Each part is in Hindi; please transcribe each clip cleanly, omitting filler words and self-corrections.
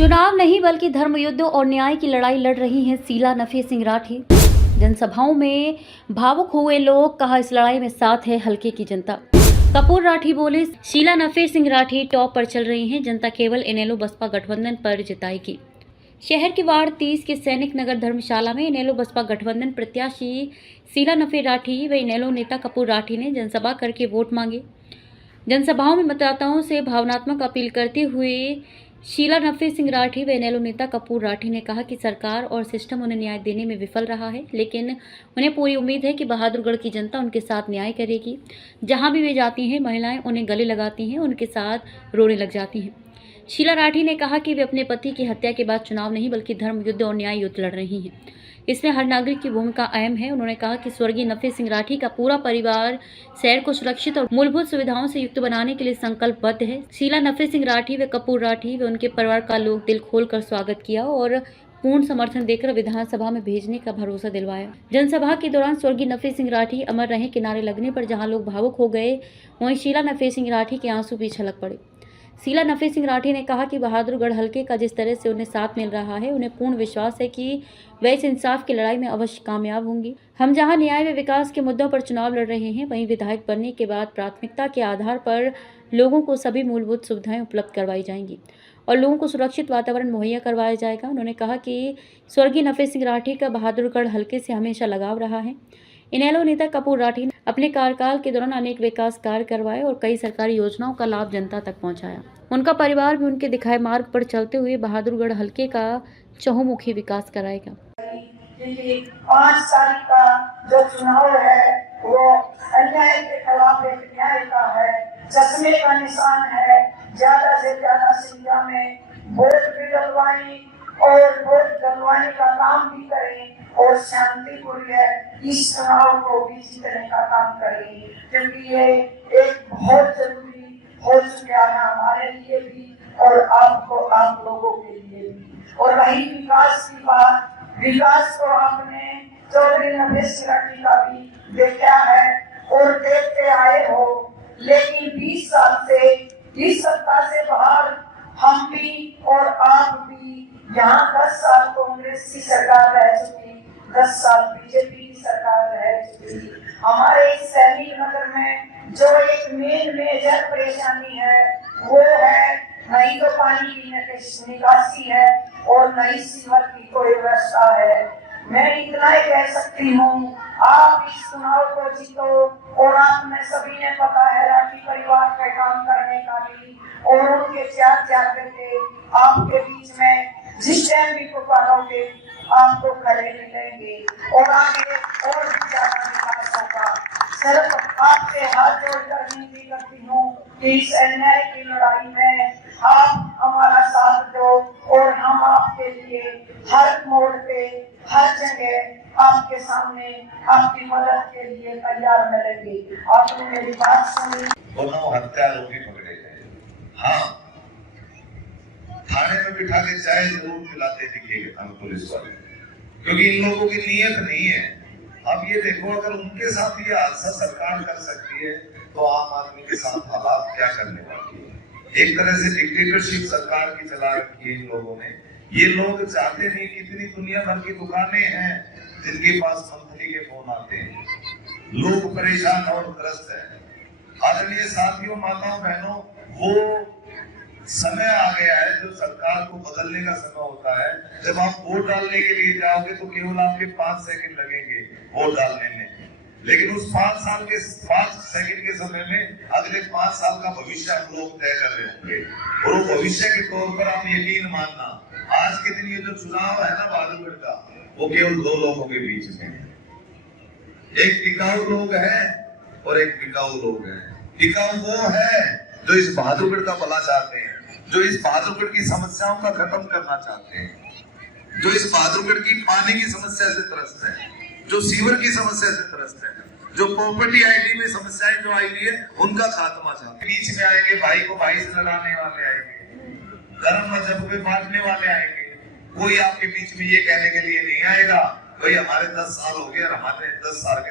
चुनाव नहीं बल्कि धर्म युद्ध और न्याय की लड़ाई लड़ रही हैं शीला नफे सिंह राठी। जनसभाओं में भावुक हुए लोग, कहा इस लड़ाई में साथ है हल्के की जनता। कपूर राठी बोले, शीला नफे सिंह राठी टॉप पर चल रही हैं, जनता केवल इनेलो बसपा गठबंधन पर जिताएगी। शहर के वार्ड 30 के सैनिक नगर धर्मशाला में इनेलो बसपा गठबंधन प्रत्याशी शीला नफे राठी व इनेलो नेता कपूर राठी ने जनसभा करके वोट मांगे। जनसभाओं में मतदाताओं से भावनात्मक अपील करते हुए शीला नफे सिंह राठी व इनेलो नेता कपूर राठी ने कहा कि सरकार और सिस्टम उन्हें न्याय देने में विफल रहा है, लेकिन उन्हें पूरी उम्मीद है कि बहादुरगढ़ की जनता उनके साथ न्याय करेगी। जहां भी वे जाती हैं, महिलाएं उन्हें गले लगाती हैं, उनके साथ रोने लग जाती हैं। शीला राठी ने कहा कि वे अपने पति की हत्या के बाद चुनाव नहीं बल्कि धर्म युद्ध और न्याय युद्ध लड़ रही हैं। इसमें हर नागरिक की भूमिका अहम है। उन्होंने कहा कि स्वर्गीय नफे सिंह राठी का पूरा परिवार शहर को सुरक्षित और मूलभूत सुविधाओं से युक्त बनाने के लिए संकल्पबद्ध है। शीला नफे सिंह राठी व कपूर राठी व उनके परिवार का लोग दिल खोलकर स्वागत किया और पूर्ण समर्थन देकर विधानसभा में भेजने का भरोसा दिलवाया। जनसभा के दौरान स्वर्गीय नफे सिंह राठी अमर रहे के नारे लगने पर जहां लोग भावुक हो गए, वहीं शीला नफे सिंह राठी के आंसू भी छलक पड़े। शीला नफे सिंह राठी ने कहा कि बहादुरगढ़ हल्के का जिस तरह से उन्हें साथ मिल रहा है, उन्हें पूर्ण विश्वास है कि वे इस इंसाफ की लड़ाई में अवश्य कामयाब होंगी। हम जहां न्याय व विकास के मुद्दों पर चुनाव लड़ रहे हैं, वहीं विधायक बनने के बाद प्राथमिकता के आधार पर लोगों को सभी मूलभूत सुविधाएं उपलब्ध करवाई जाएंगी और लोगों को सुरक्षित वातावरण मुहैया करवाया जाएगा। उन्होंने कहा कि स्वर्गीय नफे सिंह राठी का बहादुरगढ़ हल्के से हमेशा लगाव रहा है। इनेलो नेता कपूर राठी ने अपने कार्यकाल के दौरान अनेक विकास कार्य करवाए और कई सरकारी योजनाओं का लाभ जनता तक पहुंचाया। उनका परिवार भी उनके दिखाए मार्ग पर चलते हुए बहादुरगढ़ हल्के का चहुमुखी विकास कराएगा। 5 तारीख का जो चुनाव है वो अन्याय के खिलाफ एक न्याय का है, चश्मे का निशान है। ज्यादा से ज्यादा संख्या में वोट भी डलवाएं और वोट डलवाने का काम भी करें और शांतिपूर्ण इस चुनाव को भी जीतने का काम करें, क्योंकि ये एक बहुत जरूरी हो चुका है हमारे लिए भी और आप लोगों के लिए भी। और वही विकास की बात, विकास को आपने चौधरी नफे सिंह राठी का भी देखा है और देखते आए हो, लेकिन 20 साल से इस सत्ता से बाहर हम भी और आप भी, यहाँ 10 साल कांग्रेस की सरकार रह चुकी, 10 साल बीजेपी की सरकार रह चुकी। हमारे इस सैनिक नगर में जो एक मेजर परेशानी है वो है नहीं तो पानी पीने की निकासी है और नई सीवर की कोई व्यवस्था है। मैं इतना ही कह सकती हूँ, आप इस चुनाव को जीतो और आप में सभी ने पता है राठी परिवार का काम करने का भी और उनके 4 बेटे आपके बीच में जिस टाइम भी पुकारोगे आपको खड़े मिलेंगे और आगे और भी ज्यादा विकास होगा। सिर्फ आपसे हाथ जोड़कर विनती करती हूँ कि इस अन्याय की लड़ाई में आप हमारा साथ दो और हम आपके लिए हर मोड़ पे, हर जगह आपके सामने आपकी मदद के लिए तैयार मिलेंगे। आपने मेरी बात सुनी। दोनों हत्यारोपी पकड़े गए। हाँ, थाने में बिठा के चाय जरूर पिलाते दिखेंगे हमें पुलिस वाले, क्योंकि इन लोगों की नीयत नहीं है। अब ये देखो, अगर उनके साथ ये हादसा सरकार कर सकती है तो आम आदमी के साथ हालात क्या करने वाली है। एक तरह से डिक्टेटरशिप सरकार की चला रखी है इन लोगों ने। ये लोग चाहते नहीं, कितनी दुनिया भर की दुकानें हैं जिनके पास मंथली के फोन आते हैं, लोग परेशान और ग्रस्त है। आदरणीय साथियों, माताओं बहनों, वो समय आ गया है जो सरकार को बदलने का समय होता है। जब आप वोट डालने के लिए जाओगे तो केवल आपके 5 सेकंड लगेंगे वोट डालने में, लेकिन उस 5 सेकंड के समय में अगले 5 साल का भविष्य हम लोग तय कर रहे होंगे। और वो भविष्य के तौर पर आप यकीन मानना, आज के दिन ये जो चुनाव है ना बहादुरगढ़ का, वो केवल 2 लोगों के बीच में है। एक टिकाऊ लोग है और एक बिकाऊ लोग है। टिकाऊ वो है जो इस बहादुरगढ़ का भला चाहते हैं, जो इस बहादुरगढ़ की समस्याओं का खत्म करना चाहते हैं, जो इस बहादुरगढ़ की पानी की समस्या से त्रस्त है, जो सीवर की समस्या से त्रस्त है, जो प्रॉपर्टी आईडी में समस्याएं जो आई हुई है उनका खात्मा चाहते हैं। बीच में आएंगे, भाई को भाई से लड़ाने वाले आएंगे, धर्म मजहब में बांटने वाले आएंगे। कोई आपके बीच में ये कहने के लिए नहीं आएगा भाई हमारे 10 साल हो गए और हमारे 10 साल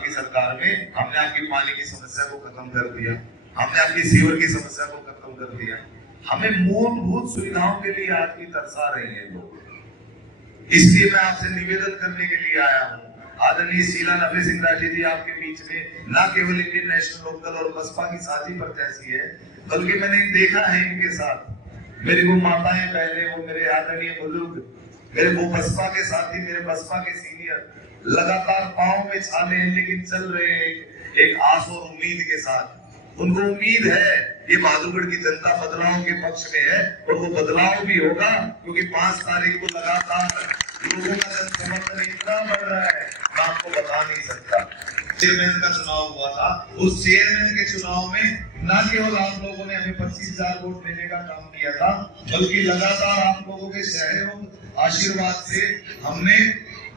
की सरकार में हमने आपकी पानी की समस्या को खत्म कर दिया, हमने आपकी सीवर की समस्या को खत्म कर दिया। हमें मूलभूत सुविधाओं के लिए आज भी तरसा रहे हैं लोग। इसलिए मैं आपसे निवेदन करने के लिए आया हूँ। आदरणीय शीला नफे सिंह राठी जी आपके बीच में न केवल इंडियन नेशनल लोकदल और बसपा की साथी प्रत्याशी है, बल्कि मैंने देखा है इनके साथ मेरी वो माताएं बहनें, वो मेरे आदरणीय बुजुर्ग, मेरे वो बसपा के साथी, मेरे बसपा के सीनियर लगातार पांव में छाले हैं लेकिन चल रहे हैं एक आस और उम्मीद के साथ। उनको उम्मीद है ये बहादुरगढ़ की जनता बदलाव के पक्ष में है और वो बदलाव भी होगा, क्योंकि 5 तारीख को लगातार लोगों का जन समर्थन इतना बढ़ रहा है मैं आपको बता नहीं सकता। चेयरमैन का चुनाव हुआ था, उस चेयरमैन के चुनाव में न केवल आप लोगों ने हमें 25,000 वोट देने का काम किया था, बल्कि लगातार आप लोगों के सहयोग आशीर्वाद से हमने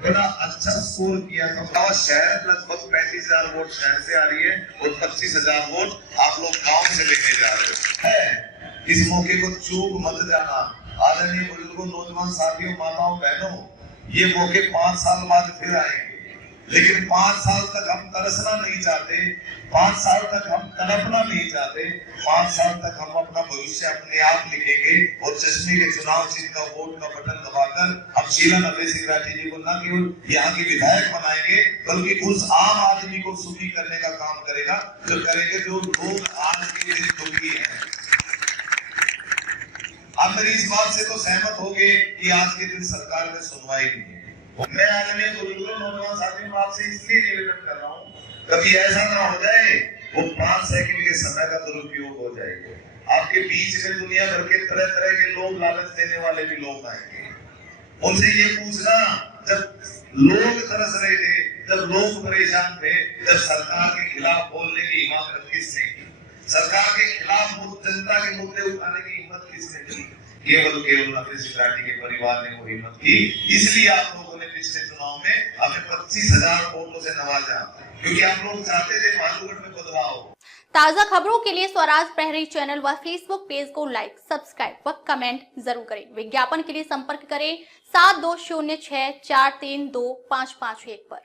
बड़ा अच्छा स्कोर किया था। शहर लगभग 35,000 वोट शहर से आ रही है और 25,000 वोट आप लोग गांव से लेने जा रहे हो। इस मौके को चूक मत जाना। आदरणीय बुजुर्गों, नौजवान साथियों, माताओं बहनों, ये मौके 5 साल बाद फिर आएंगे, लेकिन 5 साल तक हम तरसना नहीं चाहते, 5 साल तक हम तड़पना नहीं चाहते, 5 साल तक हम अपना भविष्य अपने आप लिखेंगे और चश्मे के चुनाव चिन्ह का वोट का बटन दबाकर हम शीला नफे सिंह राठी जी को न केवल यहाँ की विधायक बनाएंगे, बल्कि उस आम आदमी को सुखी करने का काम करेगा जो करेंगे जो लोग आज के दिन दुखी हैं। आप मेरी इस बात से तो सहमत होंगे कि आज के दिन सरकार में सुनवाई नहीं है। मैं आदरणीय बुजुर्गों, नौजवान साथियों को आपसे इसलिए निवेदन कर रहा हूँ, कभी ऐसा ना हो जाए वो 5 सेकंड के समय का दुरुपयोग हो जाएगा। आपके बीच में दुनिया भर के तरह तरह के लोग, लालच देने वाले भी लोग आएंगे। उनसे ये पूछना, जब लोग तरस रहे थे, जब लोग परेशान थे, जब सरकार के खिलाफ बोलने की हिम्मत किसने की? सरकार के खिलाफ जनता के मुद्दे उठाने की हिम्मत किसने की? केवल नफे सिंह राठी के परिवार ने वो हिम्मत की। इसलिए आप लोगों ने पिछले चुनाव में हमें 25,000 वोटों से नवाजा, क्योंकि आप लोग चाहते थे बहादुरगढ़ में बदलाव। ताजा खबरों के लिए स्वराज प्रहरी चैनल व फेसबुक पेज को लाइक, सब्सक्राइब व कमेंट जरूर करें। विज्ञापन के लिए संपर्क करें 7206432551 पर।